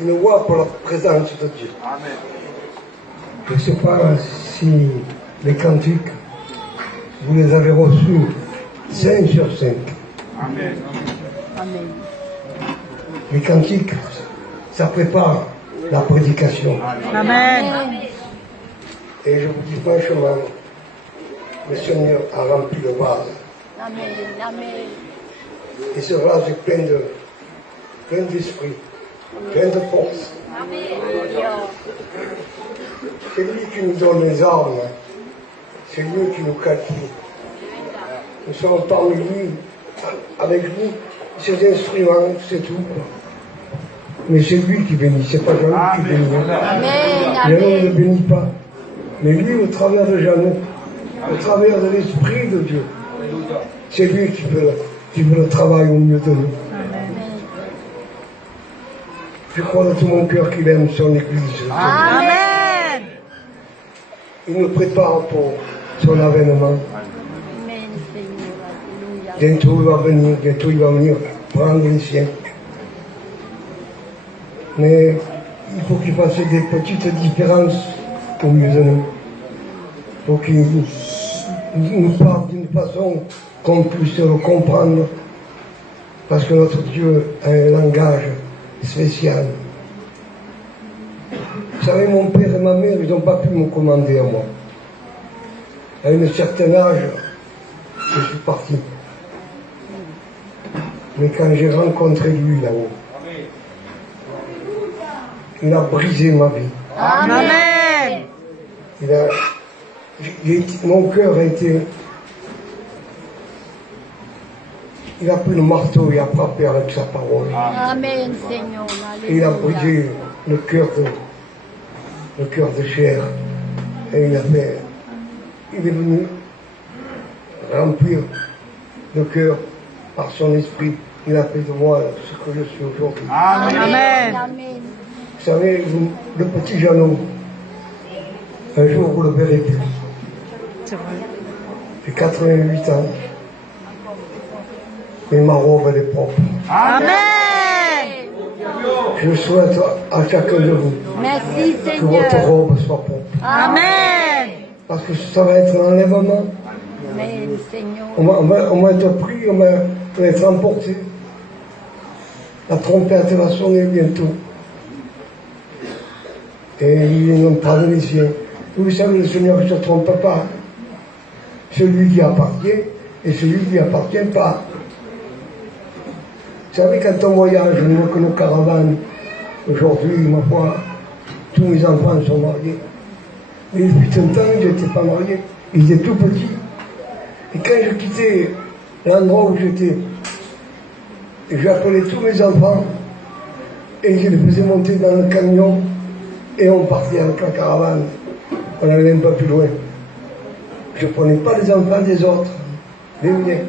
une voix pour la présence de Dieu. Amen. Je ne sais pas si les cantiques, vous les avez reçus 5 sur 5. Amen. Amen. Les cantiques, ça prépare la prédication. Amen. Et je vous dis franchement, le Seigneur a rempli le vase. Amen. Amen. Et ce vase est plein d'esprit, plein de force. C'est lui qui nous donne les armes. C'est lui qui nous qualifie. Nous sommes parmi lui, avec lui, ses instruments, c'est tout. Mais c'est lui qui bénit, c'est pas Jean-Luc qui bénit. Jean-Luc ne bénit pas. Mais lui, au travers de Jean-Luc, au travers de l'Esprit de Dieu, c'est lui qui fait le travail au milieu de nous. Je crois de tout mon cœur qu'il aime son Église. Amen. Il nous prépare pour son avènement. Bientôt il va venir prendre les siens. Mais il faut qu'il fasse des petites différences au milieu de nous. Il faut qu'il nous parle d'une façon qu'on puisse le comprendre. Parce que notre Dieu a un langage spécial. Vous savez, mon père et ma mère, ils n'ont pas pu me commander à moi. À un certain âge, je suis parti. Mais quand j'ai rencontré lui là-haut, il a brisé ma vie. Amen. Mon cœur a été... Il a pris le marteau et a frappé avec sa parole. Amen, Seigneur. Et il a brisé le cœur de chair. Et il est venu remplir le cœur par son esprit. Il a fait de moi ce que je suis aujourd'hui. Amen. Vous savez, le petit Jeannot, un jour vous le verrez plus. J'ai 88 ans. Mais ma robe, elle est propre. Amen. Je souhaite à chacun de vous Merci, que votre Seigneur. robe soit propre. Amen. Parce que ça va être un enlèvement. Amen, Seigneur. On va être pris, on va être emporté. La trompette va sonner bientôt. Et ils n'ont pas de les siens. Vous savez, le Seigneur ne se trompe pas. Celui qui appartient et celui qui n'appartient pas. Vous savez, quand on voyage, nous voit que nos caravanes, aujourd'hui, ma foi, tous mes enfants sont mariés. Mais depuis un temps, je n'étais pas marié. Ils étaient tout petits. Et quand je quittais l'endroit où j'étais, j'appelais tous mes enfants et je les faisais monter dans le camion et on partait avec la caravane. On n'allait même pas plus loin. Je ne prenais pas les enfants des autres, les miens.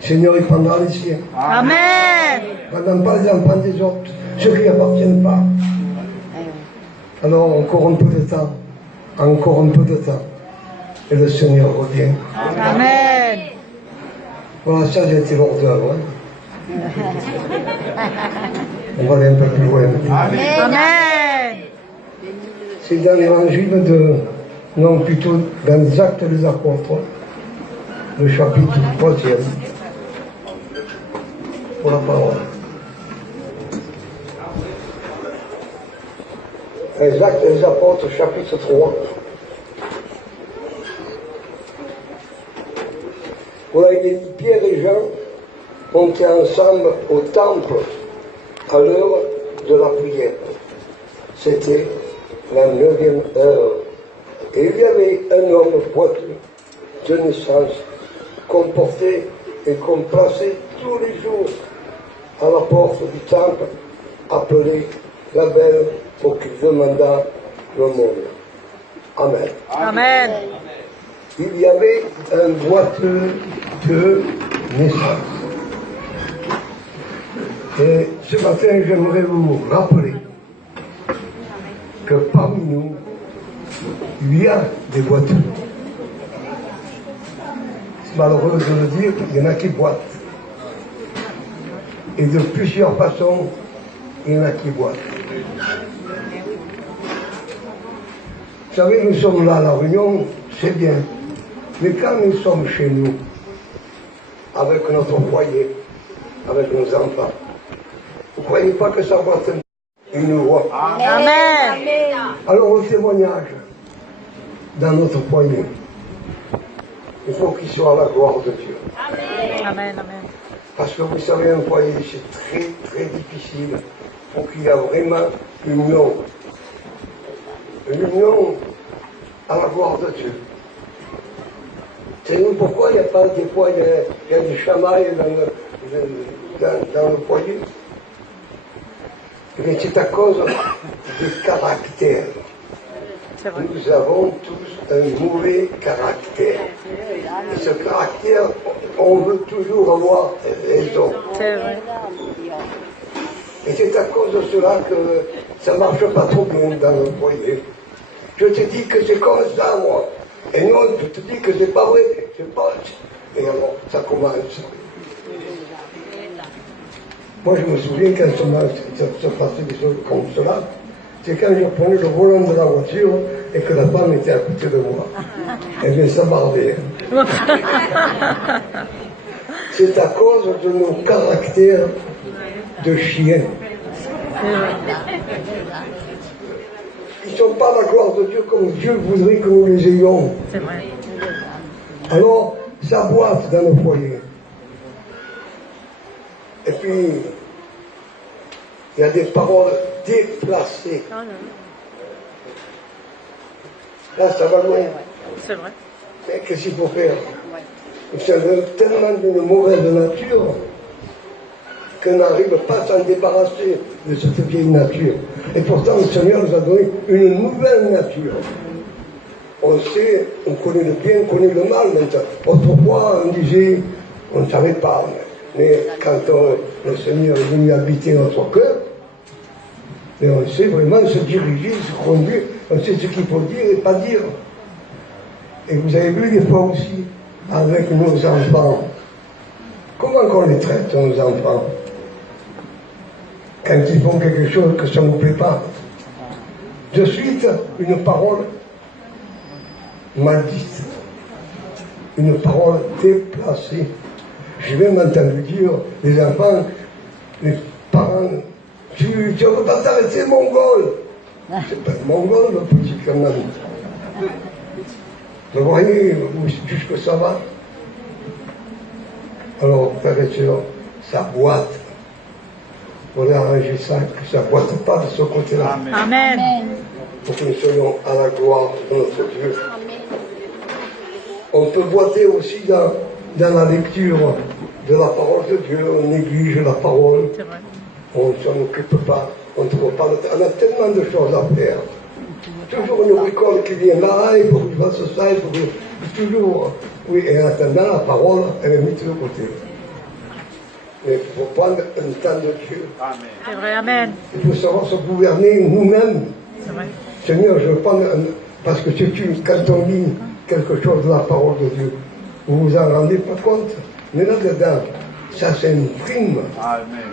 Seigneur, il prendra les siens. Amen. Il ne prendra pas les enfants des autres, ceux qui n'appartiennent pas. Alors, encore un peu de temps. Encore un peu de temps. Et le Seigneur revient. Amen. Voilà, ça, j'ai été l'ordre. Hein. On va aller un peu plus loin. Amen. C'est dans l'évangile de... Non, plutôt dans les Actes des Apôtres, le chapitre 3e. Pour la parole. Les Actes des Apôtres, chapitre 3. Voilà, il est dit, Pierre et Jean montaient ensemble au temple à l'heure de la prière. C'était la 9e heure. Et il y avait un homme boiteux de naissance qu'on portait et qu'on plaçait tous les jours à la porte du temple, appelé la Belle, pour qu'il demandât le monde. Amen. Amen. Il y avait un boiteux de naissance. Et ce matin, j'aimerais vous rappeler que parmi nous, il y a des boiteux. C'est malheureux de le dire, il y en a qui boitent. Et de plusieurs façons, il y en a qui boivent. Vous savez, nous sommes là à La Réunion, c'est bien. Mais quand nous sommes chez nous, avec notre foyer, avec nos enfants, vous ne croyez pas que ça va être une voix? Amen. Alors le témoignage dans notre foyer, il faut qu'il soit à la gloire de Dieu. Amen. Amen. Parce que vous savez, un foyer, c'est très, très difficile. Il faut qu'il y ait vraiment une union. Une union à la gloire de Dieu. C'est pourquoi il n'y a pas des fois, il y a des chamailles dans le foyer. Mais c'est à cause du caractère. Nous avons tous un mauvais caractère. Et ce caractère, on veut toujours avoir raison. C'est vrai. Et c'est à cause de cela que ça ne marche pas trop bien dans le foyer. Je te dis que c'est comme ça, moi. Et non, je te dis que c'est pas vrai. C'est pas... Et alors, ça commence. Moi, je me souviens quand ça passait des choses comme cela, c'est quand je prenais le volant de la voiture et que la femme était à côté de moi. Eh bien, ça m'ardait. C'est à cause de nos caractères de chiens. Ils ne sont pas à la gloire de Dieu comme Dieu voudrait que nous les ayons. C'est vrai. Alors, ça boite dans nos foyers. Et puis, il y a des paroles déplacées. Là, ça va loin. C'est vrai. Mais qu'est-ce qu'il faut faire? Vous avez tellement d'une mauvaise nature qu'on n'arrive pas à s'en débarrasser de cette vieille nature. Et pourtant, le Seigneur nous a donné une nouvelle nature. On sait, on connaît le bien, on connaît le mal maintenant. Autrefois, on disait, on ne savait pas. Mais quand le Seigneur est venu habiter notre cœur, et on sait vraiment se diriger, se conduire, on sait ce qu'il faut dire et pas dire. Et vous avez vu des fois aussi, avec nos enfants, comment qu'on les traite, nos enfants, quand ils font quelque chose que ça ne nous plaît pas. De suite, une parole mal dite, une parole déplacée. Je vais m'entendre dire, les enfants, les parents, tu ne veux pas t'arrêter, mongol. C'est pas mongol, le petit quand même. Vous voyez jusque ça va. Alors, frères et sœurs, ça boite. Il faudrait arranger ça, que ça ne boite pas de ce côté-là. Amen. Pour que nous soyons à la gloire de notre Dieu. On peut boiter aussi dans la lecture de la parole de Dieu. On néglige la parole. C'est vrai. On ne s'en occupe pas. On ne trouve pas. On a tellement de choses à faire. Toujours une bricole qui vient là, il faut que je fasse ça, il faut que... Toujours. Oui, et en attendant, la parole, elle est mise de côté. Mais il faut prendre un temps de Dieu. C'est vrai. Amen. Il faut savoir se gouverner nous-mêmes. C'est vrai. Seigneur, je veux prendre parce que quand on lit quelque chose de la parole de Dieu, vous vous en rendez pas compte. Mais là-dedans, ça s'imprime. Amen.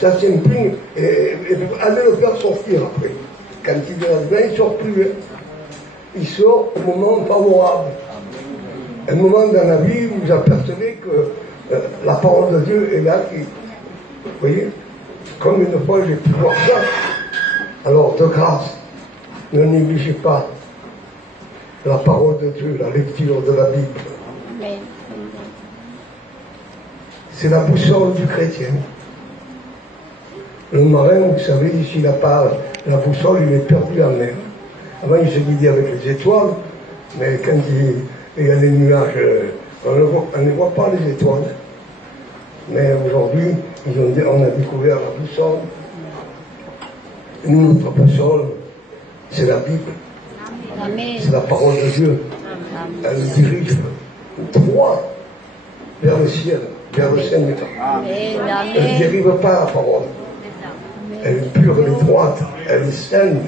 Ça s'imprime. Et allez le faire sortir après. Quand il vient là-dedans, il ne sort plus. Il sort au moment favorable. Un moment dans la vie où vous apercevez que la parole de Dieu est là. Vous voyez, comme une fois j'ai pu voir ça. Alors, de grâce, ne négligez pas la parole de Dieu, la lecture de la Bible. C'est la boussole du chrétien. Le marin, vous savez, s'il n'a pas la boussole, il est perdu en mer. Avant, il se guidait avec les étoiles, mais quand il y a les nuages, on ne voit pas les étoiles. Mais aujourd'hui, on a découvert la boussole. Notre boussole, c'est la Bible. C'est la parole de Dieu. Elle nous dirige droit vers le ciel, vers le Seigneur. Elle ne dérive pas la parole. Elle est pure, elle est droite, elle est saine.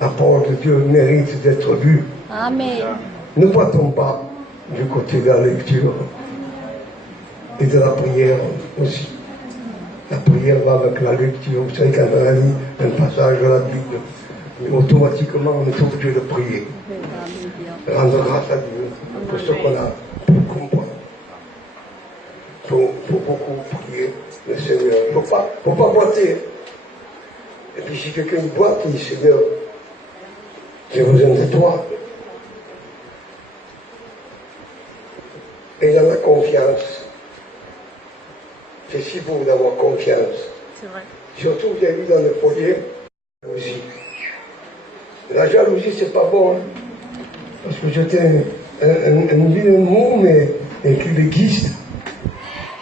La parole de Dieu mérite d'être lue. Ne partons pas du côté de la lecture et de la prière aussi. La prière va avec la lecture. Vous savez, quand on a lu un passage de la Bible, automatiquement on est obligé de prier. Rendre grâce à Dieu pour ce qu'on a pu comprendre. Il faut beaucoup prier le Seigneur. Il ne faut pas boiter. Et puis si quelqu'un boite, il dit Seigneur, j'ai besoin de toi. Et il y a la confiance. C'est si beau d'avoir confiance. C'est vrai. Surtout, j'ai vu dans le foyer, jalousie. La jalousie, c'est pas bon. Hein? Parce que j'étais un vilain mot, mais qui existe.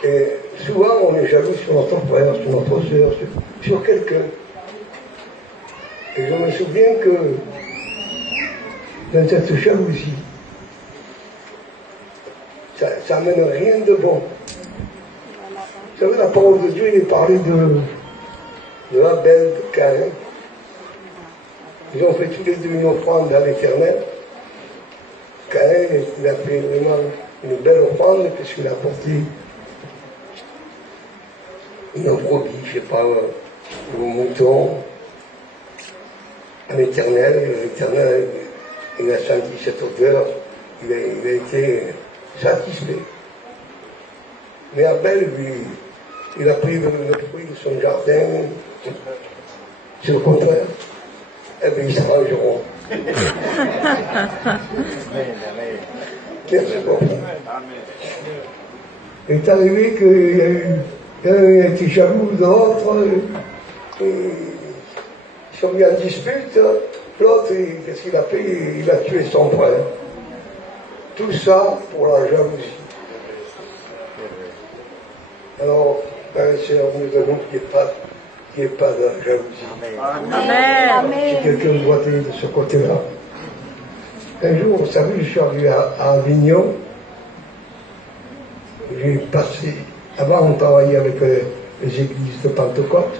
Et souvent, on est jaloux sur notre frère, sur notre soeur, sur quelqu'un. Et je me souviens que dans cette jalousie, ça mène rien de bon. Vous savez, la parole de Dieu, il est parlé de Abel, de Caïn. Ils ont fait tous les deux une offrande à l'Éternel. Caïn, il a fait vraiment une belle offrande, puisqu'il a apporté une brebis, je ne sais pas, un mouton à l'Éternel. L'Éternel, il a senti cette odeur, il a été satisfait. Mais Abel, lui, il a pris le fruit de son jardin. C'est le contraire. Eh bien, ils s'arrangeront. Merci beaucoup. Il est arrivé qu'il y a eu un a été jaloux de l'autre, ils sont mis en dispute. L'autre, qu'est-ce qu'il a fait? Il a tué son frère. Tout ça pour la jalousie. Alors, frères et sœurs, nous devons qu'il n'y ait pas de jalousie. Amen. Si quelqu'un doit être de ce côté-là. Un jour, vous savez, je suis arrivé à Avignon. J'ai passé, avant on travaillait avec les églises de Pentecôte.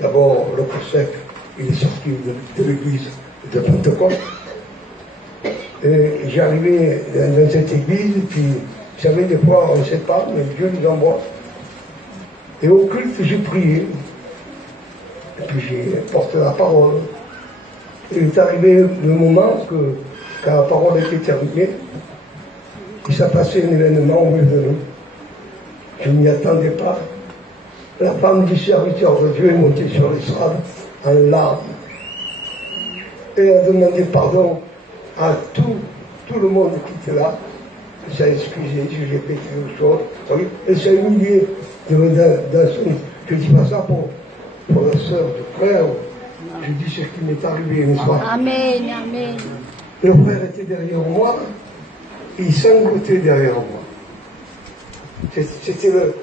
D'abord, le Sec, il est sorti de l'église de Pentecôte. Et j'arrivais dans cette église, puis vous savez, des fois, on ne sait pas, mais Dieu nous envoie. Et au culte, j'ai prié. Et puis j'ai porté la parole. Et il est arrivé le moment que, quand la parole était terminée, il s'est passé un événement au milieu de nous. Je ne m'y attendais pas. La femme du serviteur de Dieu est montée sur l'estrade en larmes. Et elle a demandé pardon à tout le monde qui était là. Elle s'est excusée si j'ai fait quelque chose. Elle s'est humiliée dans son... Je ne dis pas ça pour la sœur, le frère. Je dis ce qui m'est arrivé une soirée. Amen, amen. Le frère était derrière moi, et il sanglotait derrière moi. C'était le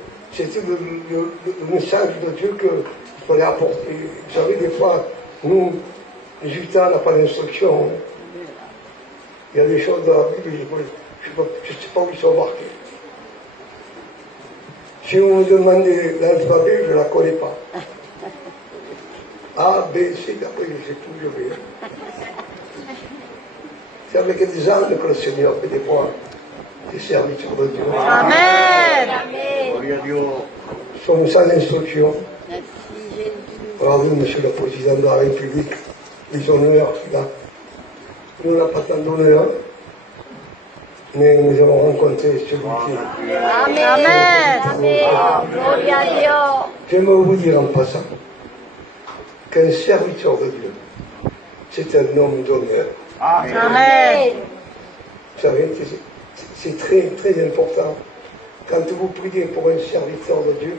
message de Dieu qu'il fallait apporter. Vous savez, des fois, nous, les Gitans, on n'a pas d'instruction. Il y a des choses dans la Bible, je ne sais pas où ils sont marqués. Si vous me demandez l'alphabet, je ne la connais pas. A, B, C, d'après, je sais tout, je vais. C'est avec des âmes que le Seigneur fait des fois des serviteurs de Dieu. Amen. Nous sommes sans instruction. Regardez, Monsieur le Président de la République, les honneurs qu'il a. Nous n'avons pas tant d'honneur, mais nous avons rencontré celui qui est. Amen. Gloria a Dios. J'aimerais vous dire en passant qu'un serviteur de Dieu, c'est un homme d'honneur. Amen. Vous savez, c'est très, très important. Quand vous priez pour un serviteur de Dieu,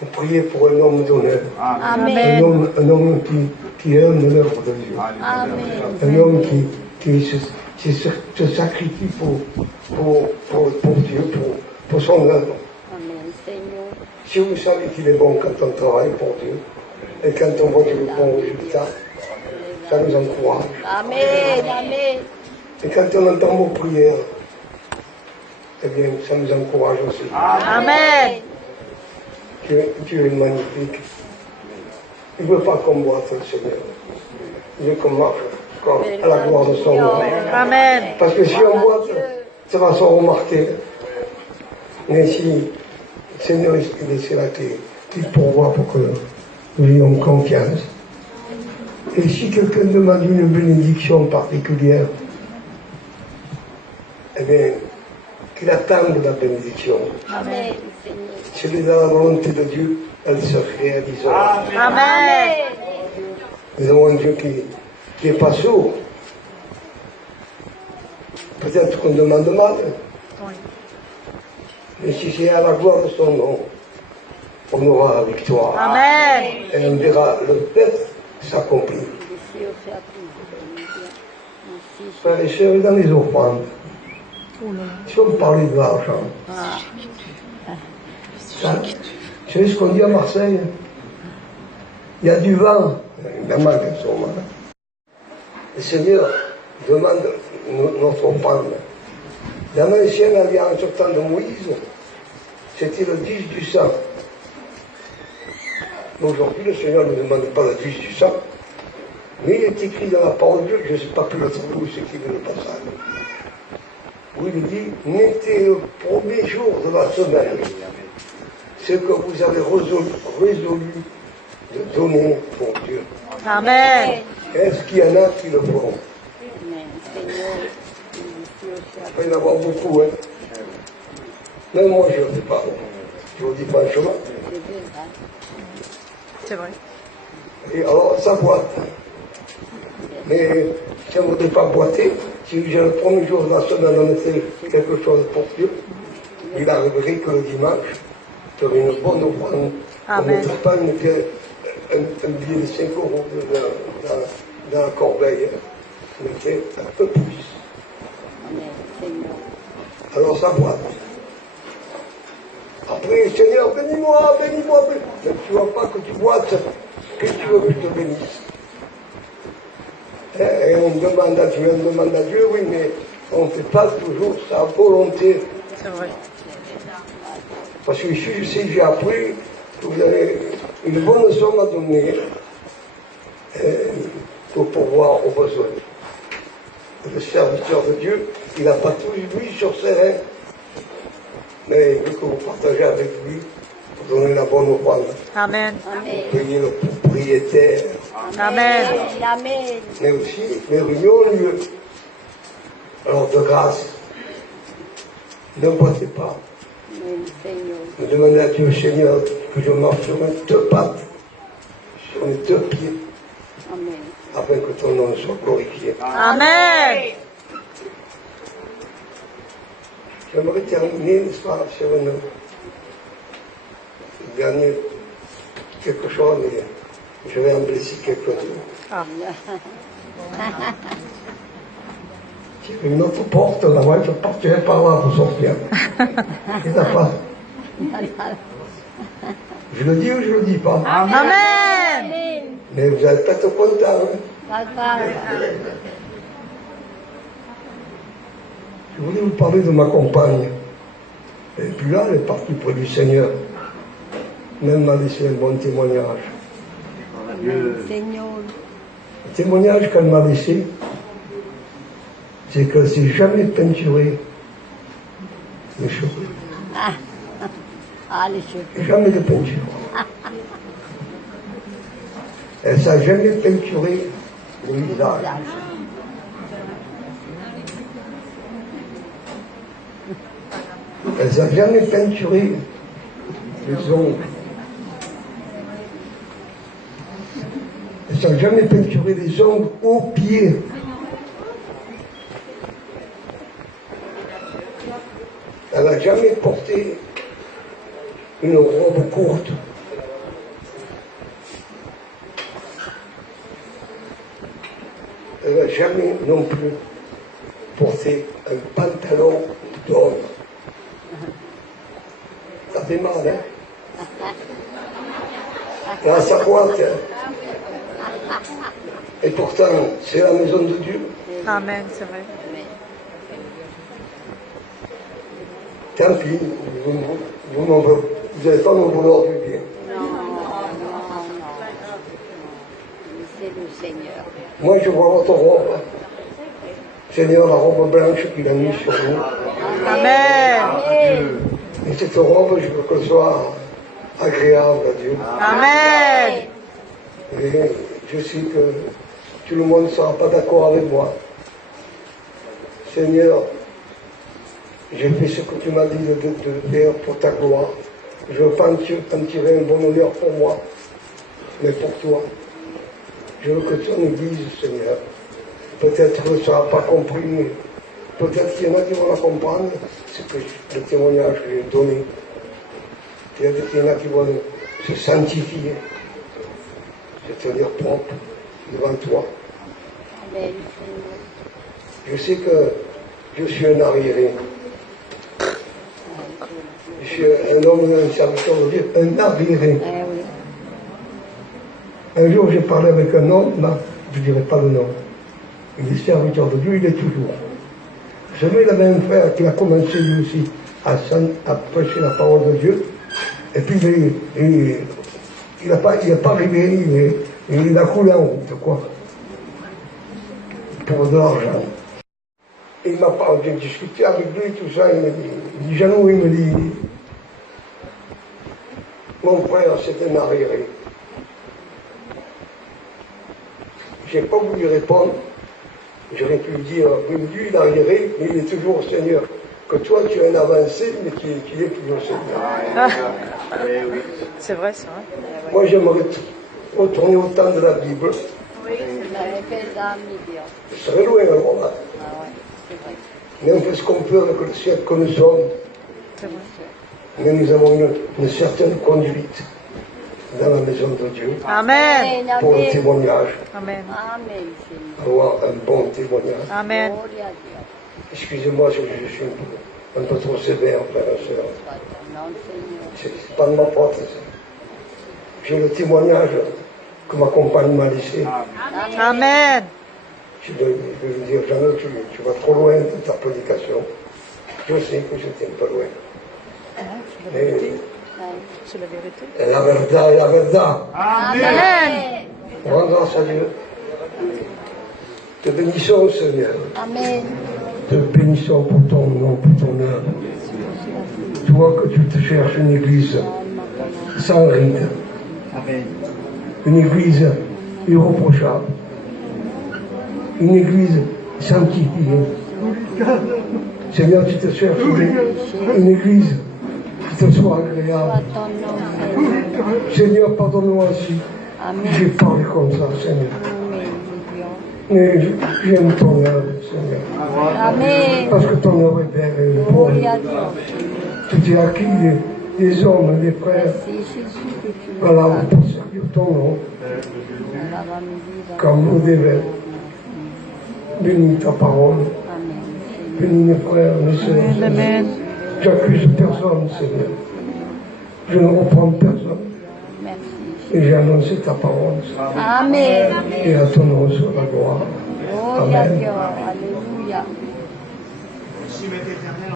vous priez pour un homme d'honneur. Amen. Un homme qui aime l'œuvre de Dieu. Amen. Un homme qui se sacrifie pour Dieu, pour son œuvre. Amen, Seigneur. Si vous savez qu'il est bon quand on travaille pour Dieu, et quand on voit du bon résultat, ça nous encourage. Amen, amen. Et quand on entend vos prières, eh bien, ça nous encourage aussi. Amen. Dieu est magnifique. Il ne veut pas qu'on boite, le Seigneur. Il veut qu'on marche à la gloire de son nom. Amen. Parce que si on boite, ça va se remarquer. Mais si Seigneur, laissez la clé qu'il pourvoit pour que nous ayons confiance. Et si quelqu'un demande une bénédiction particulière, eh bien, qu'il attende la bénédiction. Amen. Si elle est dans la volonté de Dieu, elle se réalisera. Amen. Nous avons un Dieu qui n'est pas sourd. Peut-être qu'on demande mal, Oui. mais si c'est à la gloire de son nom, on aura la victoire. Amen. Et on verra le fait s'accomplir. Frères et sœurs, dans les offrandes, si on parlait de l'argent, ça, vous savez ce qu'on dit à Marseille? Il y a du vent, évidemment qu'elles sont mal. Le Seigneur demande notre offrande. Dans l'ancienne alliance au temps de Moïse, c'était le 10 du sang. Aujourd'hui, le Seigneur ne demande pas le 10 du sang, mais il est écrit dans la parole de Dieu, je ne sais pas plus le trouver où c'est écrit dans le passage, où il dit, mettez le premier jour de la semaine ce que vous avez résolu de donner pour Dieu. Amen. Est-ce qu'il y en a qui le feront? Il peut y en avoir beaucoup, hein. Même moi, je ne le fais pas. Je vous dis franchement. C'est vrai. Et alors, ça boite. Mais si on ne voudrait pas boiter, si j'ai le premier jour de la semaine, on mettait quelque chose pour Dieu, il arriverait que le dimanche, tu aurais une bonne offrande. On ne mettrait pas un billet de 5 euros dans la corbeille. On mettait un peu plus. Alors ça boite. Après, Seigneur, bénis-moi, bénis-moi, bénis-moi. Mais tu ne vois pas que tu boites, que tu veux que je te bénisse. Et on demande à Dieu, oui, mais on ne fait pas toujours sa volonté. C'est vrai. Parce que si j'ai appris que vous avez une bonne somme à donner pour pouvoir aux besoins. Le serviteur de Dieu, il n'a pas tout lui sur ses reins. Mais il veut que vous partagez avec lui pour donner la bonne offrande. Amen. Pour payer le propriétaire. Amen. Amen. Mais aussi, les réunions ont lieu. Alors de grâce, ne boitez pas. Me demandez à Dieu, Seigneur, que je marche sur mes deux pattes, sur mes deux pieds, afin que ton nom soit glorifié. Amen. J'aimerais terminer l'histoire sur une dernière quelque chose, mais je vais en blesser quelques-uns. Ah. Il y avait une autre porte là-bas, je partirai par là pour sortir. Et là pas. Je le dis ou je le dis pas? Amen. Mais vous allez peut-être content. Hein? Je voulais vous parler de ma compagne. Et puis là, elle est partie près du Seigneur. Même m'a laissé un bon témoignage. Le témoignage qu'elle m'a laissé, c'est qu'elle ne s'est jamais peinturé les cheveux. Les cheveux. Jamais de peinture. Elle ne s'est jamais peinturé le visage. Elle ne s'est jamais peinturé les ongles. Elle ne s'est jamais peinturé les ongles aux pieds. Elle n'a jamais porté une robe courte. Elle n'a jamais non plus porté un pantalon d'homme. Ça fait mal, hein? Là, ça boite. Hein? Et pourtant, c'est la maison de Dieu. Amen, c'est vrai. Tant pis, vous n'allez pas me vouloir du bien. Non. C'est le Seigneur. Moi, je vois votre robe. Seigneur, la robe blanche qu'il a mise sur nous. Amen. Et Et cette robe, je veux qu'elle soit agréable à Dieu. Amen. Et je sais que tout le monde ne sera pas d'accord avec moi. Seigneur, j'ai fait ce que tu m'as dit de faire pour ta gloire. Je ne veux pas en tirer un bon honneur pour moi, mais pour toi. Je veux que ton Église, Seigneur, peut-être que ça ne sera pas compris, mais peut-être qu'il y en a qui vont la comprendre, c'est que le témoignage que j'ai donné. Peut-être qu'il y en a qui vont se sanctifier, se tenir propre devant toi. Amen. Je sais que je suis un arriéré. Je suis un homme, un serviteur de Dieu, un arriéré. Eh oui. Un jour, j'ai parlé avec un homme, là, je ne dirai pas le nom. Il est serviteur de Dieu, il est toujours. Vous savez, il avait un frère qui a commencé lui aussi à prêcher la parole de Dieu. Et puis, il n'a pas arrivé, il a coulé en route, quoi. Pour de l'argent. Et il m'a parlé, j'ai discuté avec lui, tout ça, il dit, Jeannot, il me dit, mon frère, c'est un arriéré. Je n'ai pas voulu répondre. J'aurais pu lui dire, oui, lui, il est arriéré, mais il est toujours au Seigneur. Que toi, tu es un avancé, mais qu'il est toujours au Seigneur. C'est vrai, ça. Moi, j'aimerais retourner au temps de la Bible. Oui, c'est vrai. Fait ça, bien. Je serais loin, alors là. Ah ouais, c'est vrai. Mais on fait ce qu'on peut avec le siècle que nous sommes. C'est vrai. Mais nous avons une certaine conduite dans la maison de Dieu Amen. pour le Amen. témoignage, Amen. Amen, Seigneur. avoir un bon témoignage. Amen. Gloria a Dieu. Excusez-moi si je suis un peu trop sévère, frère et sœur. Soit ton nom, Seigneur. C'est pas de ma faute. J'ai le témoignage que ma compagne m'a laissé. Amen. Je vais lui dire, Jeannot, tu vas trop loin de ta prédication. Je sais que j'étais un peu loin. Mais C'est la vérité. la verdad, la verdad. Amen. Rends grâce à Dieu. Te bénissons, Seigneur. Amen. Te bénissons pour ton nom, pour ton œuvre. Toi que tu te cherches une église sans ride. Une église irréprochable. Une église sanctifiée. Seigneur, tu te cherches une église qui te soit agréable. Soit ton nom, Seigneur. Seigneur, pardonne-moi si Amen. j'ai parlé comme ça, Seigneur. Amen. Mais j'aime ton œuvre, Seigneur. Amen. Parce que ton œuvre est belle et bonne. Gloria a Dieu. Tu t'es acquis des hommes, des frères, C'est Jésus que tu veux. voilà, pour servir ton nom, comme vous devez. Bénis ta parole, Amen. bénis mes frères, mes sœurs. Amen. J'accuse personne, Seigneur. Je ne reprends personne. Merci. Et j'ai annoncé ta parole. Amen. Et à ton nom soit la gloire. Gloria a Amen. Dieu. Alléluia.